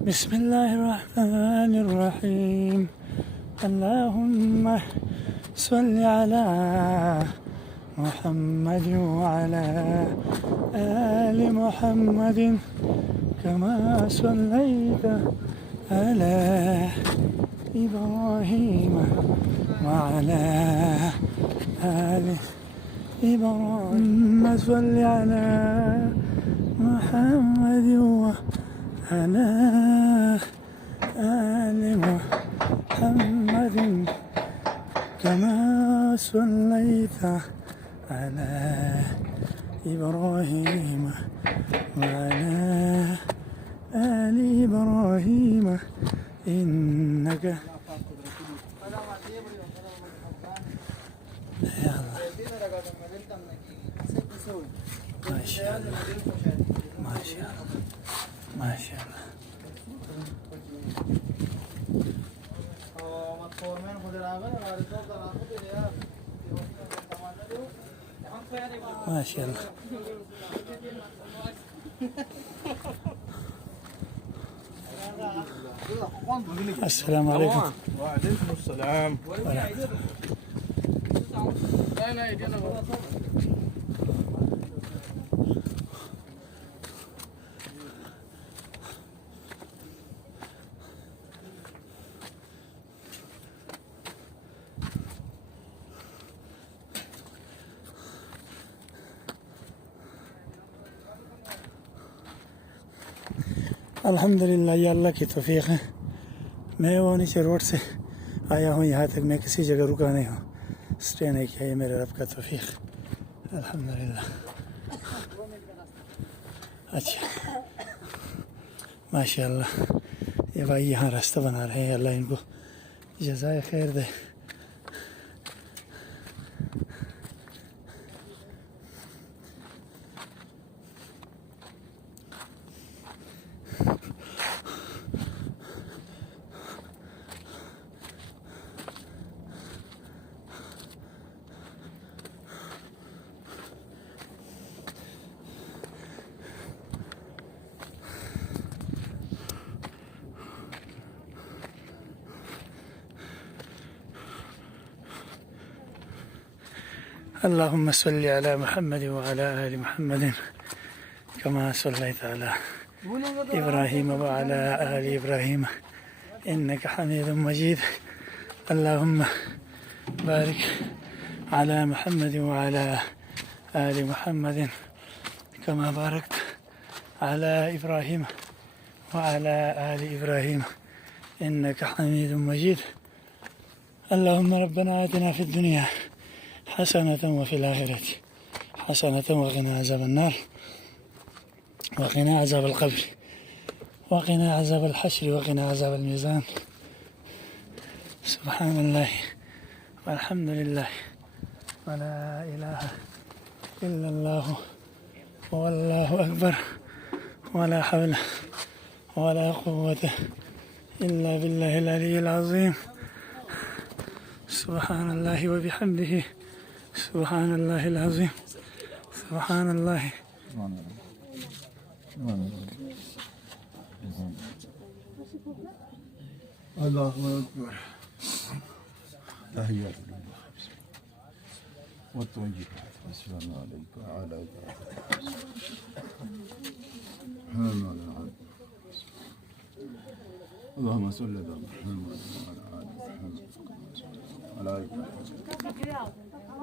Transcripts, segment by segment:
بسم الله الرحمن الرحيم. اللهم صل على محمد وعلى آل محمد كما صليت على إبراهيم وعلى آل إبراهيم. صل على محمد وعلى آل محمد كما صليت على إبراهيم وعلى آل إبراهيم إنك يا الله. ما شاء الله ما شاء الله ما شاء الله ما شاء الله. السلام عليكم. وعليكم السلام. अल्हम्दुलिल्लाह, ये अल्लाह की तौफीक है। मैं वो नीचे रोड से आया हूँ यहाँ तक, मैं किसी जगह रुका नहीं हूँ, स्टे नहीं किया, ये मेरे रब का तौफीक। अल्हम्दुलिल्लाह। अच्छा माशाअल्लाह, ये भाई यहाँ रास्ता बना रहे हैं, अल्लाह इनको जज़ाए खैर दे। اللهم صل على محمد وعلى آل محمد كما صليت على إبراهيم وعلى آل إبراهيم إنك حميد مجيد. اللهم بارك على محمد وعلى آل محمد كما باركت على إبراهيم وعلى آل إبراهيم إنك حميد مجيد. اللهم ربنا آتنا في الدنيا حسنة وفي الآخرة حسنة وقنا عذاب النار وقنا عذاب القبر وقنا عذاب الحشر وقنا عذاب الميزان. سبحان الله والحمد لله ولا إله إلا الله والله أكبر ولا حول ولا قوة إلا بالله العلي العظيم. سبحان الله وبحمده سبحان الله العظيم. سبحان الله. الله أكبر. تحيات لله والتوجيهات. السلام عليكم وعلى اللهم صل على محمد وعلى آل محمد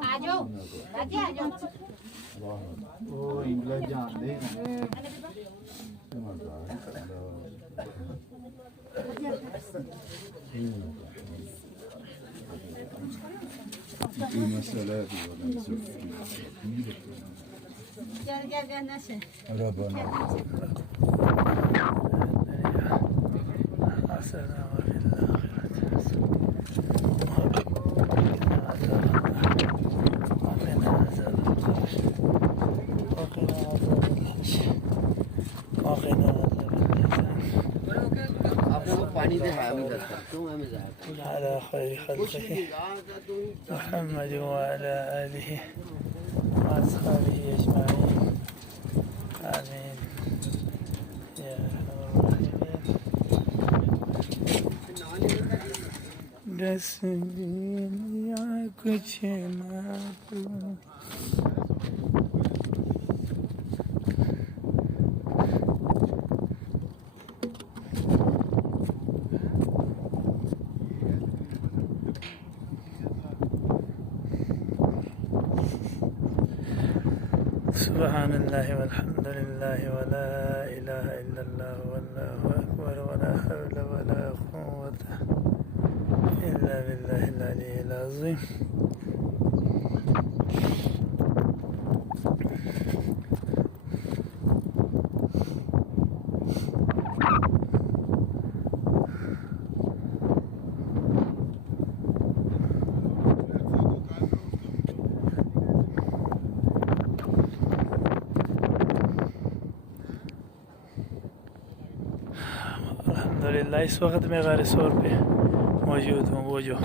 على ओ इंग्लैंड जान दे مسألة ولا ربنا حسنا على خير خلقه محمد وعلى آله وأصحابه أجمعين. آمين يا أرحم الراحمين. डस्टबिन या कुछ ना तो। सुब्हानल्लाह वल्हम्दुलिल्लाह वला इलाहा इल्लल्लाह वल्लाहु अकबर वला हौला वला कुव्वता इल्ला बिल्लाहिल अलिय्यिल अज़ीम। अल्हम्दुलिल्लाह इस वक्त मैं गार सोर पे मौजूद हूँ। वो जो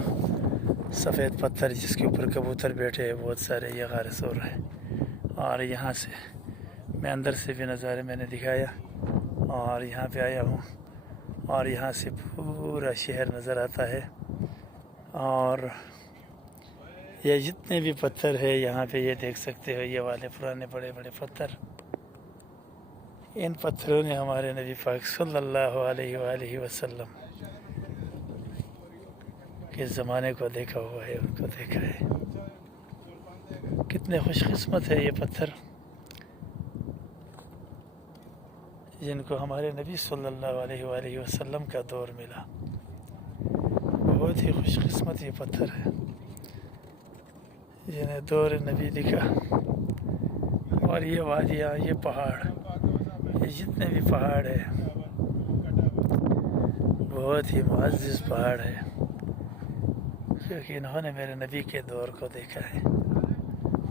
सफ़ेद पत्थर जिसके ऊपर कबूतर बैठे हैं बहुत सारे, ये गार सोर है। और यहाँ से मैं अंदर से भी नज़ारे मैंने दिखाया और यहाँ पे आया हूँ और यहाँ से पूरा शहर नज़र आता है। और ये जितने भी पत्थर है यहाँ पे ये देख सकते हो, ये वाले पुराने बड़े बड़े पत्थर, इन पत्थरों ने हमारे नबी पाक सल्लल्लाहु अलैहि वसल्लम के ज़माने को देखा हुआ है, उनको देखा है। कितने खुशकिस्मत है ये पत्थर जिनको हमारे नबी सल्लल्लाहु अलैहि वसल्लम का दौर मिला। बहुत ही खुशकिस्मत ये पत्थर है जिन्हें दौर नबी दिखा। और ये वादियाँ, ये पहाड़, ये जितने भी पहाड़ है बहुत ही मुअज़्ज़ज़ पहाड़ है, क्योंकि इन्होंने मेरे नबी के दौर को देखा है।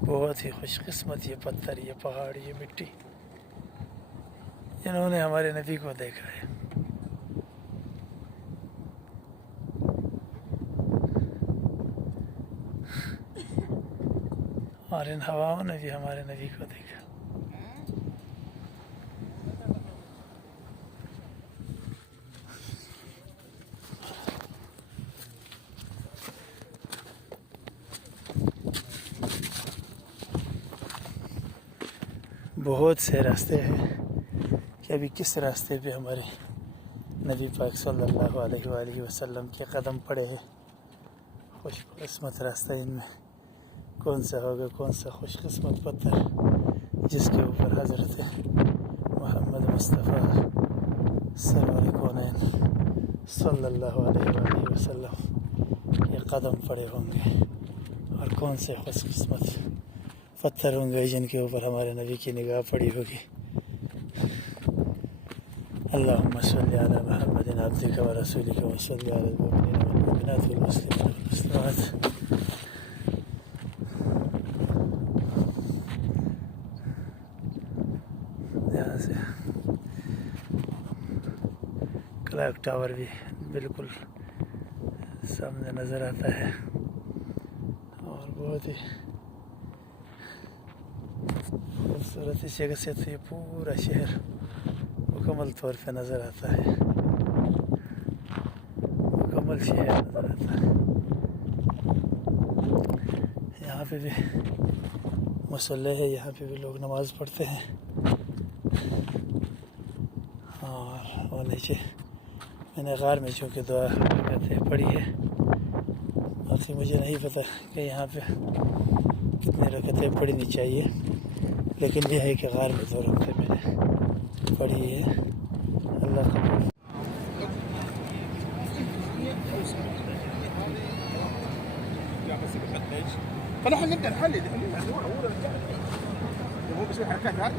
बहुत ही खुशकिस्मत ये पत्थर, ये पहाड़, ये मिट्टी, इन्होंने हमारे नबी को देखा है। और इन हवाओं ने भी हमारे नबी को देखा। बहुत से रास्ते हैं कि अभी किस रास्ते पे हमारे नबी पाक सल्लल्लाहु अलैहि वसल्लम के कदम पड़े हैं। खुशकिस्मत रास्ता इनमें कौन सा होगा, कौन सा खुशकिस्मत पत्थर जिसके ऊपर हज़रत मोहम्मद मुस्तफ़ा सरवर कौनैन सल्लल्लाहु अलैहि वसल्लम के कदम पड़े होंगे। और कौन से खुशकिस्मत पत्थर होंगे जिनके ऊपर हमारे नबी की निगाह पड़ी होगी। अल्लाहुम्मा सल्लि अला मुहम्मदिन अब्दिका व रसूलिका व सल्लि अलल मुमिनीना वल मुमिनात वल मुस्लिमीना वल मुस्लिमात। यहाँ से क्लॉक टावर भी बिल्कुल सामने नज़र आता है और बहुत ही खूबसूरत इस जगह से तो ये पूरा शहर मुकम्मल तौर पे नज़र आता है, मुकम्मल शहर नज़र आता है। यहाँ पे भी मुसल्ले है, यहाँ पे भी लोग नमाज़ पढ़ते हैं। और वो नीचे मैंने गार में चूँकि दुआ पढ़ी है, बाकी मुझे नहीं पता कि यहाँ पे कितनी रकतें पढ़नी चाहिए, लेकिन यह है कि गार में 2 रकतें मैंने पढ़ी है। अल्लाह कबूल। خلينا نبدا نحلل هو بس الحركات هذه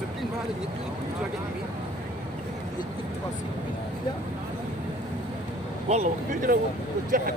70 ما هذا والله كبير وجهك